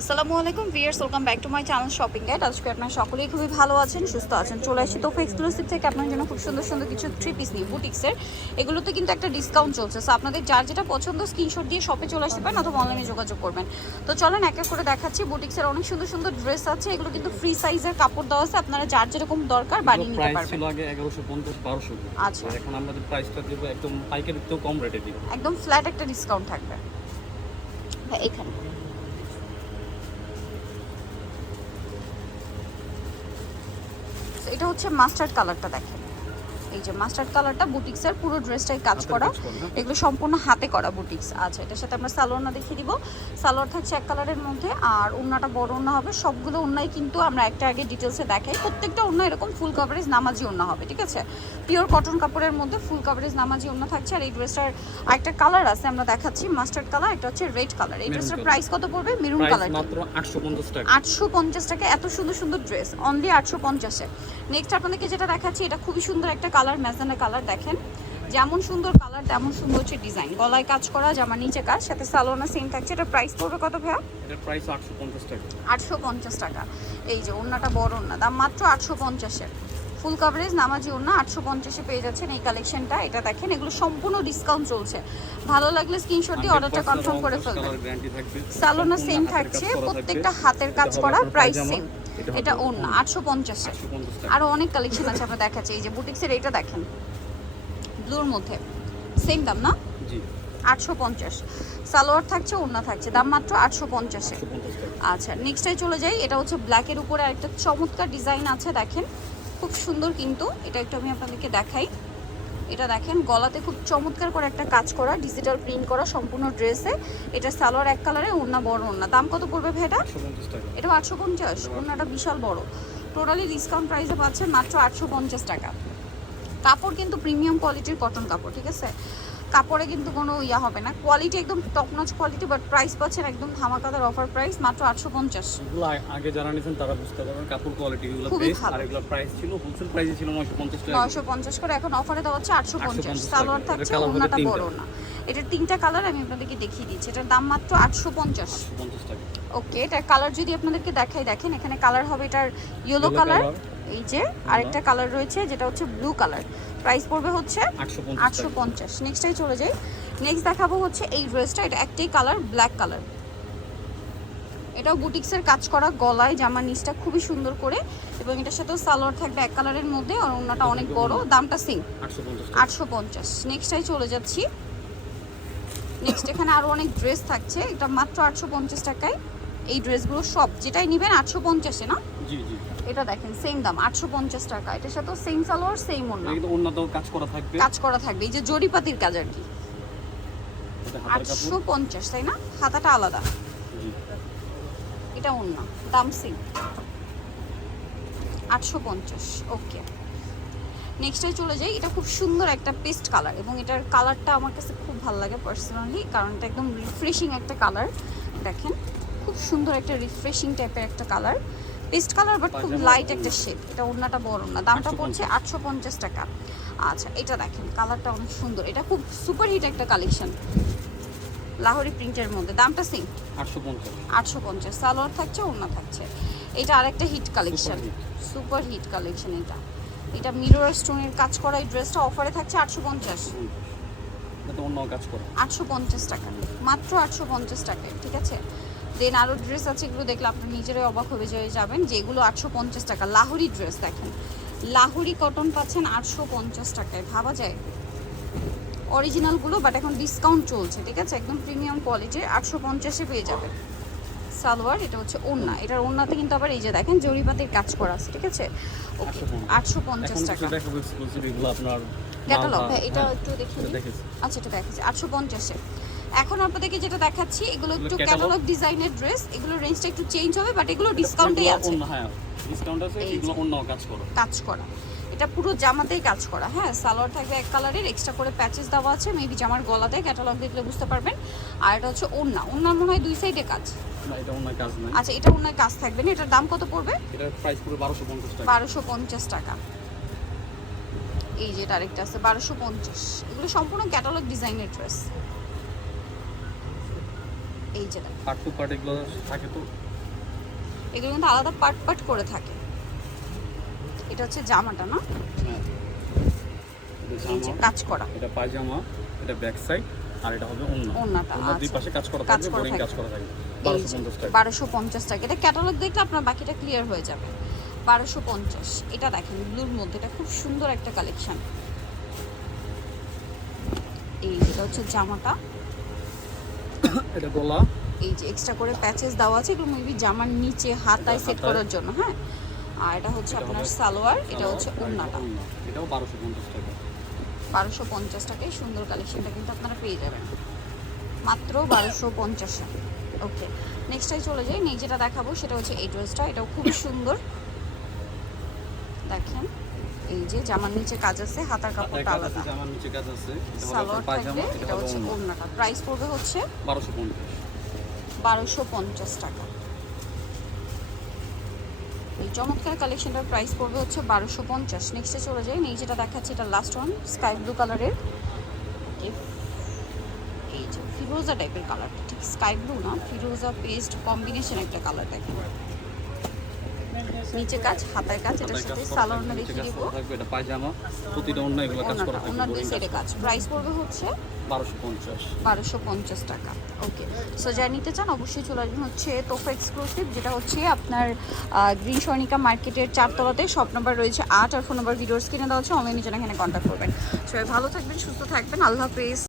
আসসালামু আলাইকুম viewers welcome back to my channel shopping guide. আজকে আপনারা সকলেই খুবই ভালো আছেন সুস্থ আছেন। চলে আসছি তোফা এক্সক্লুসিভ থেকে আপনার জন্য খুব সুন্দর সুন্দর কিছু থ্রি পিস নিয়ে বুটিক্সের। এগুলোতে কিন্তু একটা ডিসকাউন্ট চলছে। সো আপনাদের যার যেটা পছন্দ স্ক্রিনশট দিয়ে শপে চলে আসতে পারেন অথবা অনলাইনে যোগাযোগ করবেন। তো চলেন এক এক করে দেখাচ্ছি বুটিক্সের অনেক সুন্দর সুন্দর ড্রেস আছে। এগুলো কিন্তু ফ্রি সাইজের কাপড় দেওয়া আছে। আপনারা যার যেরকম দরকার বানিয়ে নিতে পারবেন। ছিল আগে এগারোশো পঞ্চাশ বারোশো। আচ্ছা। এখন আমাদের প্রাইসটা দেবো একদম পাইকারি তো কম রেটে দিব। একদম ফ্ল্যাট একটা ডিসকাউন্ট থাকবে। এখানে। এটা হচ্ছে মাস্টার্ড কালারটা দেখেন। এই যে মাস্টার্ড কালারটা বুটিক্সের পুরো ড্রেসটাই কাজ করা। হ্যাঁ? এগুলো সম্পূর্ণ হাতে করা বুটিক্স। আচ্ছা এটার সাথে আমরা সালোয়ারনা দেখিয়ে দিব। সালোয়ার থাকছে এক কালারের মধ্যে আর ওন্নাটা বড় ওন্না হবে। সবগুলো ওন্নাই কিন্তু আমরা একটা আগে ডিটেলসে দেখাই। প্রত্যেকটা ওন্না এরকম ফুল কভারেজ নামাজি ওন্না হবে ঠিক আছে? পিওর কটন কাপড়ের মধ্যে ফুল কভারেজ নামাজি ওন্না থাকছে। আর এই ড্রেসটার আরেকটা কালার আছে আমরা দেখাচ্ছি। মাস্টার্ড কালার এটা হচ্ছে রেড কালার এই ড্রেসটার প্রাইস কত পড়বে? মেরুন কালার মাত্র আটশো পঞ্চাশ টাকা। আটশো পঞ্চাশ টাকা এত সুন্দর সুন্দর ড্রেস অনলি আটশো পঞ্চাশে। নেক্সট আপনাদেরকে যেটা দেখাচ্ছি এটা খুবই সুন্দর একটা কালার ম্যাজানা কালার দেখেন। যেমন সুন্দর কালার তেমন সুন্দর হচ্ছে ডিজাইন। গলায় কাজ করা জামার নিচে কাজ সাথে সালোনা সেম থাকছে। এটা প্রাইস পড়বে কত ভাইয়া? এটার প্রাইস আটশো পঞ্চাশ টাকা। আটশো পঞ্চাশ টাকা। এই যে ওড়নাটা বড় ওড়না দাম মাত্র আটশো পঞ্চাশে ফুল কাভারেজ নামাজি ওড়না আটশো পঞ্চাশে পেয়ে যাচ্ছেন এই কালেকশনটা এটা দেখেন এগুলো সম্পূর্ণ ডিসকাউন্ট চলছে। ভালো লাগলে স্ক্রিনশট দিয়ে অর্ডারটা কনফার্ম করে ফেলবেন। সালোনা সেম থাকছে। প্রত্যেকটা হাতের কাজ করা প্রাইস সেম এটা এটা না আটশো পঞ্চাশে। আটশো পঞ্চাশ টাকা। আরও অনেক কালেকশন আছে আপনার দেখাচ্ছে। এই যে বুটিক্সের এটা দেখেন। ব্লুর মধ্যে। সেম দাম না? আটশো পঞ্চাশ। সালোয়ার থাকছে ওড়না থাকছে। দাম মাত্র আটশো পঞ্চাশে। আচ্ছা নেক্সটাই চলে যাই। এটা হচ্ছে ব্ল্যাকের উপরে একটা চমৎকার ডিজাইন আছে দেখেন। খুব সুন্দর কিন্তু। এটা একটু আমি আপনাদেরকে দেখাই। এটা দেখেন গলাতে খুব চমৎকার করে একটা কাজ করা ডিজিটাল প্রিন্ট করা সম্পূর্ণ ড্রেসে এটা সালোয়ার এক কালারে ওড়না বড় ওড়না। দাম কত পড়বে টাকা। এটা আটশো পঞ্চাশ ওড়নাটা বিশাল বড়। টোটালি ডিসকাউন্ট প্রাইসে পাচ্ছেন মাত্র আটশো পঞ্চাশ টাকা। কাপড় কিন্তু প্রিমিয়াম কোয়ালিটির কটন কাপড় ঠিক আছে? কাপড়ে কিন্তু কোনো ইয়া হবে না কোয়ালিটি একদম top notch quality but price পাচ্ছেন একদম ধামাকাদার অফার প্রাইস মাত্র আটশো পঞ্চাশ আগে যারা নিয়েছেন তারা বুঝতে পারবেন কাপড় কোয়ালিটি এগুলো খুবই ভালো। আর এগুলো প্রাইস ছিল হোলসেল প্রাইসে ছিল নয়শো পঞ্চাশ নয়শো পঞ্চাশ করে এখন অফারে দেওয়া হচ্ছে আটশো পঞ্চাশ 850 সালোয়ার। থাকছে তিনটা। বড় না এটার তিনটা কালার আমি আপনাদেরকে দেখিয়ে দিচ্ছি। এটার দাম মাত্র আটশো পঞ্চাশ। ওকে এটার কালার যদি আপনাদেরকে দেখাই দেখেন এখানে কালার হবে এটার ইয়েলো কালার এই যে আরেকটা কালার রয়েছে যেটা হচ্ছে ব্লু কালার প্রাইস পড়বে হচ্ছে আটশো পঞ্চাশ নেক্সটাই চলে যাই। নেক্সট দেখাবো হচ্ছে এই ড্রেসটা এটা একটাই কালার ব্ল্যাক কালার এটাও বুটিক্সের কাজ করা গলায় জামা নিচটা খুবই সুন্দর করে। এবং এটার সাথেও সালোয়ার থাকবে এক কালারের মধ্যে আর ওড়নাটা অনেক বড়। দামটা সিং আটশো পঞ্চাশ নেক্সটাই চলে যাচ্ছি। নেক্সট এখানে আরও অনেক ড্রেস থাকছে। এটা মাত্র আটশো পঞ্চাশ টাকায়। এই ড্রেসগুলো সব যেটাই নেবেন আটশো পঞ্চাশে না? এটা দেখেন সেম দাম আটশো পঞ্চাশ টাকা। এটার সাথেও সেম সালোয়ার সেম ওড়না। এটা কাজ করা থাকবে। কাজ করা থাকবে। এই যে জরিপাতির কাজ আর কি। আটশো পঞ্চাশ তাই না? হাতাটা আলাদা। এটা অন্য দাম সিং আটশো পঞ্চাশ ওকে নেক্সটে চলে যাই। এটা খুব সুন্দর একটা পেস্ট কালার এবং এটার কালারটা আমার কাছে খুব ভালো লাগে পার্সোনালি কারণ এটা একদম রিফ্রেশিং একটা কালার দেখেন খুব সুন্দর একটা রিফ্রেশিং টাইপের একটা কালার পেস্ট কালার বাট খুব লাইট একটা শেড এটা ওড়নাটা বড় না দামটা 850 পড়ছে আটশো পঞ্চাশ টাকা। আচ্ছা এটা দেখেন কালারটা অনেক সুন্দর। এটা খুব সুপার হিট একটা কালেকশন লাহোরি প্রিন্টের মধ্যে। দামটা সেম আটশো পঞ্চাশ। আটশো পঞ্চাশ। সালোয়ার থাকছে ওড়না থাকছে। এটা আরেকটা hit collection. Super hit collection এটা। এটা মিরর স্টোনের কাজ করা এই ড্রেসটা অফারে থাকছে আটশো পঞ্চাশ। এটা অন্য কাজ করে। আটশো পঞ্চাশ টাকা। মাত্র আটশো পঞ্চাশ টাকায় ঠিক আছে? দেন আরও ড্রেস আছে এগুলো দেখলে আপনি নিজেরাই অবাক হয়ে যে যাবেন যে এগুলো আটশো পঞ্চাশ টাকা। লাহুরি ড্রেস দেখেন। লাহুরি কটন পাচ্ছেন আটশো পঞ্চাশ টাকায় ভাবা যায়? অরিজিনালগুলো বাট এখন ডিসকাউন্ট চলছে ঠিক আছে? একদম প্রিমিয়াম কোয়ালিটির আটশো পঞ্চাশে পেয়ে যাবেন। সালোয়ার এটা হচ্ছে ওড়না। এটার ওড়নাতে কিন্তু আবার এই যে দেখেন জরিপাতির কাজ করা আছে ঠিক আছে? ওকে 850 আটশো পঞ্চাশ টাকা। ক্যাটালগ হ্যাঁ এটা হ্যাঁ, একটু দেখি। আচ্ছা এটা দেখাচ্ছি আটশো পঞ্চাশে। এখন আপনাদেরকে যেটা দেখাচ্ছি এগুলো একটু ক্যাটালগ ডিজাইনের ড্রেস এগুলো রেঞ্জটা একটু চেঞ্জ হবে বাট এগুলো ডিসকাউন্টেই আছে। হ্যাঁ। ডিসকাউন্ট আছে এগুলো। অন্য কাজ করো। কাজ করা। এটা পুরো জামাতেই কাজ করা হ্যাঁ? সালোয়ার থাকবে এক কালারের এক্সট্রা করে প্যাচেস দেওয়া আছে মেবি জামার গলাতে ক্যাটালগ দেখলে বুঝতে পারবেন। আর এটা হচ্ছে ওড়না। ওড়নার মনে হয় দুই সাইডে কাজ। না এটা অন্য কাজ আচ্ছা এটা ওড়নায় কাজ থাকবে না এটার দাম কত পড়বে? এটার প্রাইস পুরো টাকা। টাকা। এই যে আরেকটা আছে বারোশো পঞ্চাশ। এগুলো সম্পূর্ণ ক্যাটালগ ডিজাইনের ড্রেস এই যে পার্ট টু পার্ট এগুলো থাকে তো? এগুলো কিন্তু আলাদা পার্ট পার্ট করে থাকে। এটা হচ্ছে জামাটা না? হ্যাঁ। এই যে কাজ করা। এটা পায়জামা এটা ব্যাক সাইড আর এটা হবে ওন্না। ওন্নার দুই আচ্ছা। পাশে কাজ করা থাকবে বোরিং কাজ করা থাকবে। এই 1250 যে টাকা। বারোশো পঞ্চাশ টাকা। এটা ক্যাটালগ দেখলে আপনার বাকিটা ক্লিয়ার হয়ে যাবে। বারোশো পঞ্চাশ। এটা দেখেন ব্লুর মধ্যে। এটা খুব সুন্দর একটা কালেকশন এই যেটা হচ্ছে জামাটা। এটা গলা। এই যে এক্সট্রা করে প্যাচেস দেওয়া আছে। এগুলো মেবি জামার নিচে হাতায় সেট করার জন্য হ্যাঁ? আর এটা হচ্ছে আপনার সালোয়ার এটা হচ্ছে এটা ওড়নাটা ওড়না। এটাও 1250 টাকা। বারোশো পঞ্চাশ টাকায় সুন্দর কালেকশনটা কিন্তু আপনারা পেয়ে যাবেন। মাত্র বারোশো পঞ্চাশে। ওকে নেক্সটটাই চলে যাই। নেই যেটা দেখাবো সেটা হচ্ছে এই ড্রেসটা। এটাও খুবই সুন্দর। দেখেন এই যে জামার নিচে কাজ আছে হাতার কাপড়টা আলাদা। জামার নিচে কাজ আছে। সালোয়ার থাকবে এটা হচ্ছে ওড়না। ওড়নাটা। প্রাইস পড়বে হচ্ছে 1250 বারোশো পঞ্চাশ টাকা। এই চমৎকার কালেকশনটার প্রাইস পড়বে হচ্ছে বারোশো পঞ্চাশ। নেক্সটে চলে যাই। নেই যেটা দেখাচ্ছে এটা লাস্ট ওয়ান স্কাই ব্লু কালারের ফিরোজা টাইপের কালারটা ঠিক? স্কাই ব্লু না ফিরোজা পেস্ট কম্বিনেশন একটা কালার দেখেন নিচে কাজ হাতায় কাজ এটার সাথে কাজ সালোয়ার থাকবে, দেখিয়ে দিব। এটা পায়জামা প্রতিটা অন্য এগুলো কাজ করা থাকবে দুই সাইডে কাজ। প্রাইস পড়বে হচ্ছে 1250 বারোশো পঞ্চাশ টাকা। ওকে সো যা নিতে চান অবশ্যই চলে আসবেন হচ্ছে তোফা এক্সক্লুসিভ যেটা হচ্ছে আপনার গ্রিন স্বর্ণিকা মার্কেটের চারতলাতে। শপ নাম্বার রয়েছে আট আর ফোন নাম্বার ভিডিওস কিনে দেওয়া হচ্ছে অনলাইনে যেন এখানে কন্ট্যাক্ট করবেন। সবাই ভালো থাকবেন সুস্থ থাকবেন আল্লাহ হাফেজ।